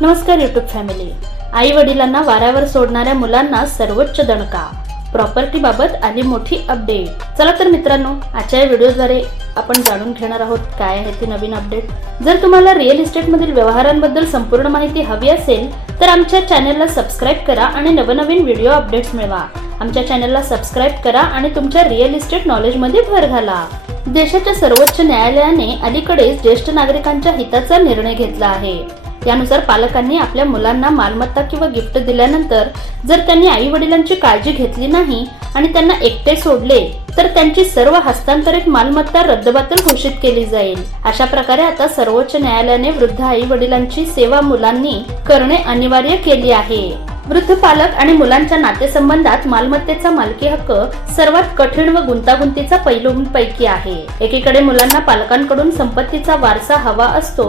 नमस्कार YouTube family आई वडिलांना वाऱ्यावर सोडणाऱ्या मुलांना सर्वोच्च दणका. प्रॉपर्टी बाबत आली मोठी अपडेट चला तर मित्रांनो आजच्या या व्हिडिओद्वारे आपण जाणून घेणार आहोत काय आहे ती नवीन अपडेट जर तुम्हाला रिअल इस्टेट मधील व्यवहारांबद्दल संपूर्ण माहिती हवी असेल तर आमच्या चॅनलला सबस्क्राईब करा आणि नवनवीन व्हिडिओ अपडेट्स मिळवा. आमच्या चॅनलला सबस्क्राईब करा आणि तुमच्या रिअल इस्टेट नॉलेजमध्ये भर घाला. देशाच्या सर्वोच्च न्यायालयाने अलीकडेच ज्येष्ठ नागरिकांच्या हिताचा निर्णय घेतला आहे. यानुसार पालकांनी आपल्या मुलांना मालमत्ता किंवा गिफ्ट दिल्यानंतर जर त्यांनी आई वडिलांची काळजी घेतली नाही आणि त्यांना एकटे सोडले तर त्यांची सर्व हस्तांतरित मालमत्ता रद्दबातल घोषित केली जाईल. अशा प्रकारे आता सर्वोच्च न्यायालयाने वृद्ध आई वडिलांची सेवा मुलांनी करणे अनिवार्य केली आहे. वृद्ध पालक आणि मुलांच्या नातेसंबंधात मालमत्तेचा मालकी हक्क सर्वात कठीण व गुंतागुंतीचा पैलूंपैकी आहे. एकीकडे मुलांना पालकांकडून संपत्तीचा वारसा हवा असतो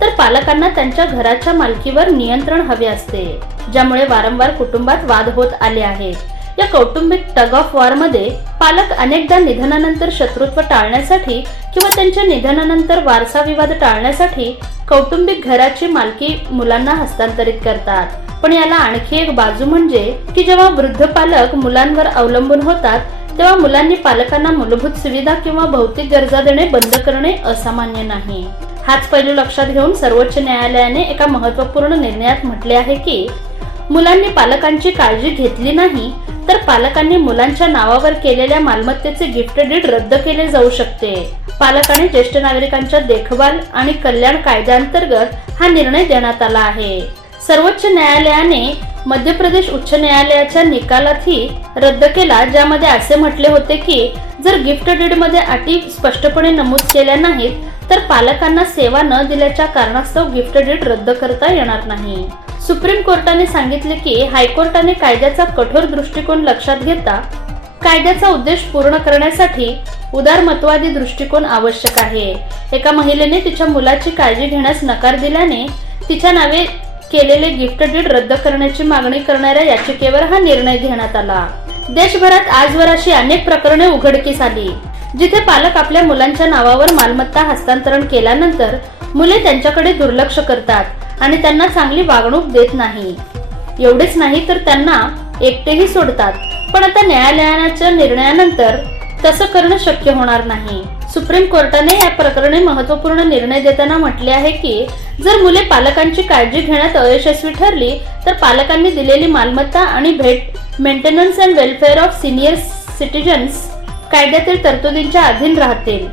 तर पालकांना त्यांच्या घराच्या मालकीवर नियंत्रण हवे असते ज्यामुळे वारंवार कुटुंबात वाद होत आले आहेत. या कौटुंबिक टग ऑफ वॉरमध्ये पालक अनेकदा निधनानंतर शत्रुत्व टाळण्यासाठी किंवा त्यांच्या निधनानंतर वारसा विवाद टाळण्यासाठी कौटुंबिक घराची मालकी मुलांना हस्तांतरित करतात. पण याला आणखी एक बाजू म्हणजे की जेव्हा वृद्ध पालक मुलांवर अवलंबून होतात तेव्हा मुलांनी पालकांना मूलभूत सुविधा किंवा भौतिक गरजा देणे बंद करणे असामान्य नाही. हाच पैलू लक्षात घेऊन सर्वोच्च न्यायालयाने एका महत्त्वपूर्ण निर्णयात म्हटले आहे की मुलांनी पालकांची काळजी घेतली नाही तर पालकांनी मुलांच्या नावावर केलेल्या मालमत्तेचे गिफ्ट डीड रद्द केले जाऊ शकते. पालकांनी ज्येष्ठ नागरिकांच्या देखभाल आणि कल्याण कायद्याअंतर्गत हा निर्णय देण्यात आला आहे. सर्वोच्च न्यायालयाने मध्य प्रदेश उच्च न्यायालयाच्या निकालातही रद्द केला ज्यामध्ये असे म्हटले होते की जर गिफ्ट डीडमध्ये अटी स्पष्टपणे नमूद केल्या नाहीत तर पालकांना सेवा न दिल्याच्या कारणास्तव गिफ्ट डीड रद्द करता येणार नाही. सुप्रीम कोर्टाने सांगितले की हायकोर्टाने कायद्याचा कठोर दृष्टिकोन लक्षात घेता कायद्याचा उद्देश पूर्ण करण्यासाठी उदारमतवादी दृष्टिकोन आवश्यक आहे. एका महिलेने तिच्या मुलाची काळजी घेण्यास नकार दिल्याने तिच्या नावे केलेले गिफ्ट डीड रद्द करण्याची मागणी करणाऱ्या याचिकेवर हा निर्णय घेण्यात आला. देशभरात आजवर अशी अनेक प्रकरणे उघडकीस आली. जिथे पालक आपल्या मुलांच्या नावावर मालमत्ता हस्तांतरण केल्यानंतर मुले त्यांच्याकडे दुर्लक्ष करतात आणि त्यांना चांगली वागणूक देत नाही. एवढेच नाही तर त्यांना एकटेही सोडतात. पण आता न्यायालयाच्या निर्णयानंतर तसं करणं शक्य होणार नाही. सुप्रीम कोर्टाने या प्रकरणी महत्त्वपूर्ण निर्णय देताना म्हटले आहे की जर मुले पालकांची काळजी घेण्यात अयशस्वी ठरली तर पालकांनी दिलेली मालमत्ता आणि भेट maintenance and welfare of senior citizens कायद्यातील तरतुदींच्या अधीन राहतील.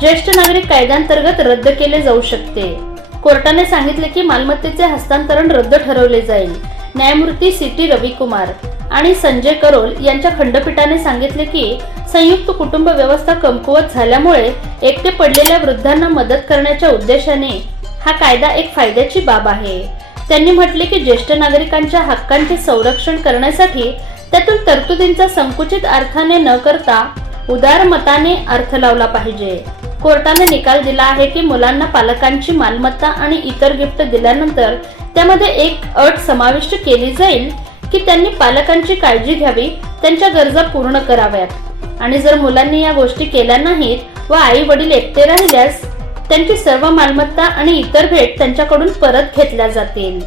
ज्येष्ठ नागरिक कायद्यांतर्गत रद्द केले जाऊ शकते. कोर्टाने सांगितले की मालमत्तेचे हस्तांतरण रद्द ठरवले जाईल. न्यायमूर्ती सी टी रविकुमार आणि संजय करोल यांच्या खंडपीठाने सांगितले की संयुक्त कुटुंब व्यवस्था कमकुवत झाल्यामुळे एकटे पडलेल्या वृद्धांना मदत करण्याच्या उद्देशाने हा कायदा एक फायद्याची बाब आहे. त्यांनी म्हटले की ज्येष्ठ नागरिकांच्या हक्कांचे संरक्षण करण्यासाठी त्यातून तरतुदींचा संकुचित अर्थाने न करता उदार मताने अर्थ लावला पाहिजे. कोर्टाने निकाल दिला आहे की मुलांना पालकांची मालमत्ता आणि इतर गिफ्ट दिल्यानंतर त्यामध्ये एक अट समाविष्ट केली जाईल की त्यांनी पालकांची काळजी घ्यावी त्यांच्या गरजा पूर्ण कराव्यात. आणि जर मुलांनी या गोष्टी केल्या नाहीत व आई वडील एकटे राहिल्यास त्यांची सर्व मालमत्ता आणि इतर भेट त्यांच्याकडून परत घेतल्या जातील.